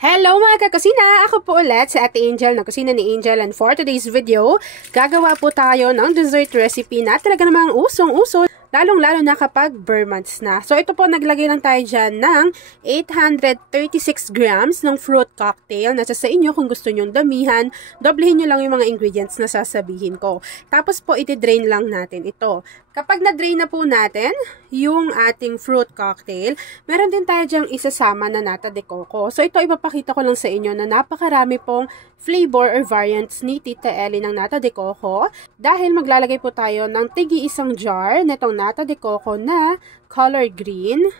Hello mga kakusina! Ako po ulit si Ate Angel ng Kusina ni Angel, and for today's video, gagawa po tayo ng dessert recipe na talaga namang usong-uso, lalong-lalo na kapag bare months na. So ito po, naglagay lang tayo dyan ng 836 grams ng fruit cocktail. Nasa sa inyo kung gusto nyong damihan, doblehin nyo lang yung mga ingredients na sasabihin ko. Tapos po, iti-drain lang natin ito. Kapag na-drain na po natin yung ating fruit cocktail, meron din tayo dyang isasama na nata de coco. So ito, ipapakita ko lang sa inyo na napakarami pong flavor or variants ni Tita Ellie ng nata de coco. Dahil maglalagay po tayo ng tig-isang jar nitong nata de coco na color green.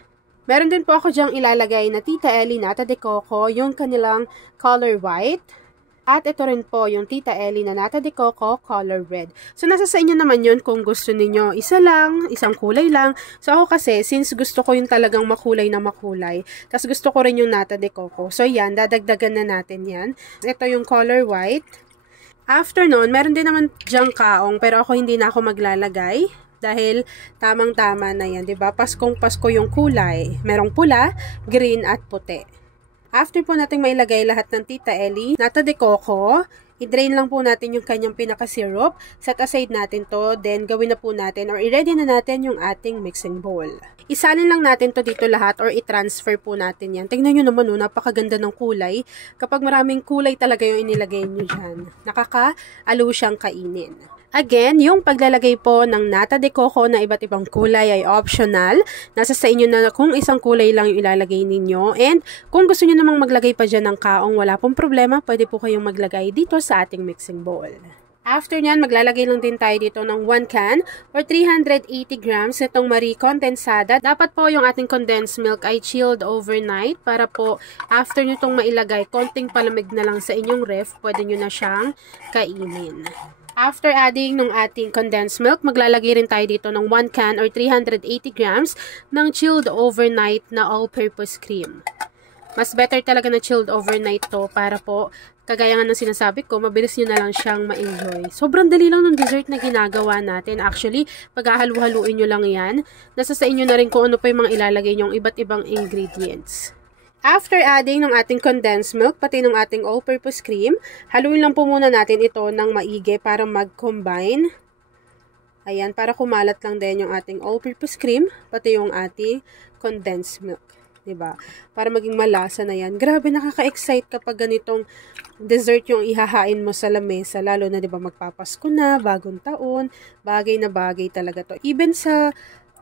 Meron din po ako dyang ilalagay na Tita Ellie nata de coco, yung kanilang color white. At ito rin po yung Tita Ellie na nata de coco color red. So nasa sa inyo naman yun kung gusto niyo isa lang, isang kulay lang. So ako kasi, since gusto ko yung talagang makulay na makulay, tas gusto ko rin yung nata de coco. So yan, dadagdagan na natin yan. Ito yung color white. After nun, meron din naman dyang kaong, pero ako hindi na ako maglalagay. Dahil tamang-tama na yan, diba? Paskong-pasko yung kulay. Merong pula, green at puti. After po natin mailagay lahat ng Tita Ellie, nata de coco, i-drain lang po natin yung kanyang pinaka-syrup. Set aside natin to, then gawin na po natin or i-ready na natin yung ating mixing bowl. Isalin lang natin to dito lahat or i-transfer po natin yan. Tingnan nyo naman, napakaganda ng kulay. Kapag maraming kulay talaga yung inilagay nyo dyan, nakaka-alo siyang kainin. Again, yung paglalagay po ng nata de coco na iba't ibang kulay ay optional. Nasa sa inyo na kung isang kulay lang yung ilalagay ninyo. And kung gusto nyo namang maglagay pa dyan ng kaong, wala pong problema, pwede po kayong maglagay dito sa ating mixing bowl. After nyan, maglalagay lang din tayo dito ng 1 can or 380 grams itong Marie Condensada. Dapat po yung ating condensed milk ay chilled overnight para po after nyo itong mailagay, konting palamig na lang sa inyong ref, pwede nyo na siyang kainin. After adding ng ating condensed milk, maglalagay rin tayo dito ng 1 can or 380 grams ng chilled overnight na all-purpose cream. Mas better talaga na chilled overnight to para po, kagaya nga ng sinasabi ko, mabilis nyo na lang siyang ma-enjoy. Sobrang dali lang ng dessert na ginagawa natin. Actually, paghahalu-haluin nyo lang yan, nasa sa inyo na rin kung ano pa yung mga ilalagay nyong iba't ibang ingredients. After adding ng ating condensed milk, pati ng ating all-purpose cream, haluin lang po muna natin ito ng maigi para mag-combine. Ayan, para kumalat lang din yung ating all-purpose cream, pati yung ating condensed milk. Diba? Para maging malasa na yan. Grabe, nakaka-excite kapag ganitong dessert yung ihahain mo sa lamesa. Lalo na, diba, magpapasko na, bagong taon. Bagay na bagay talaga to. Even sa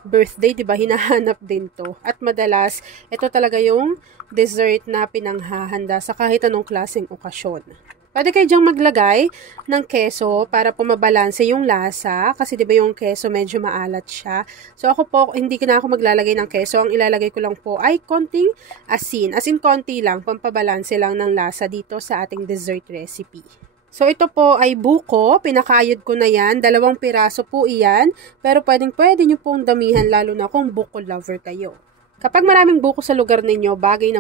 birthday, diba, hinahanap din to. At madalas, ito talaga yung dessert na pinanghahanda sa kahit anong klaseng okasyon. Pwede kayo dyang maglagay ng keso para po mabalanse yung lasa. Kasi diba yung keso medyo maalat siya. So ako po, hindi na ako maglalagay ng keso. Ang ilalagay ko lang po ay konting asin. As in, konti lang, pampabalanse lang ng lasa dito sa ating dessert recipe. So, ito po ay buko. Pinakayod ko na yan. 2 piraso po iyan. Pero pwede nyo pong damihan lalo na kung buko lover kayo. Kapag maraming buko sa lugar ninyo, bagay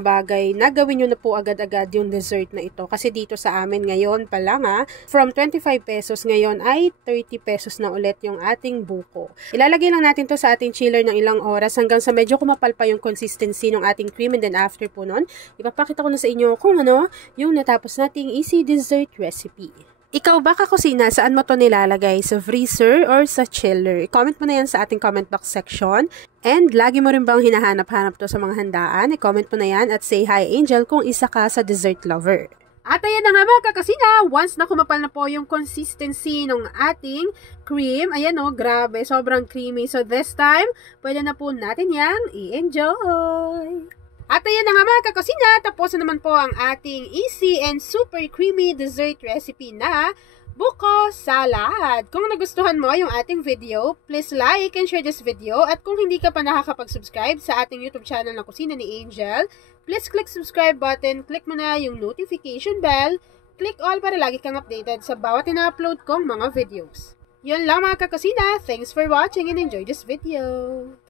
na gawin nyo na po agad-agad yung dessert na ito. Kasi dito sa amin ngayon pa lang from 25 pesos ngayon ay 30 pesos na ulit yung ating buko. Ilalagay lang natin to sa ating chiller ng ilang oras hanggang sa medyo kumapal pa yung consistency ng ating cream. And then after po nun, ipapakita ko na sa inyo kung ano yung natapos nating easy dessert recipe. Ikaw ba, kakusina, saan mo to nilalagay? Sa freezer or sa chiller? I-comment mo na yan sa ating comment box section. And lagi mo rin bang hinahanap-hanap to sa mga handaan? I-comment mo na yan at say hi, Angel, kung isa ka sa dessert lover. At ayan na nga mga kakusina, once na kumapal na po yung consistency ng ating cream, ayan grabe, sobrang creamy. So this time, pwede na po natin yan i-enjoy. At ayan na nga mga kakusina, tapos na naman po ang ating easy and super creamy dessert recipe na buko salad. Kung nagustuhan mo yung ating video, please like and share this video. At kung hindi ka pa nakakapag-subscribe sa ating YouTube channel na Kusina ni Angel, please click subscribe button, click mo na yung notification bell, click all para lagi kang updated sa bawat ina-upload kong mga videos. Yun lang mga kakusina, thanks for watching and enjoy this video.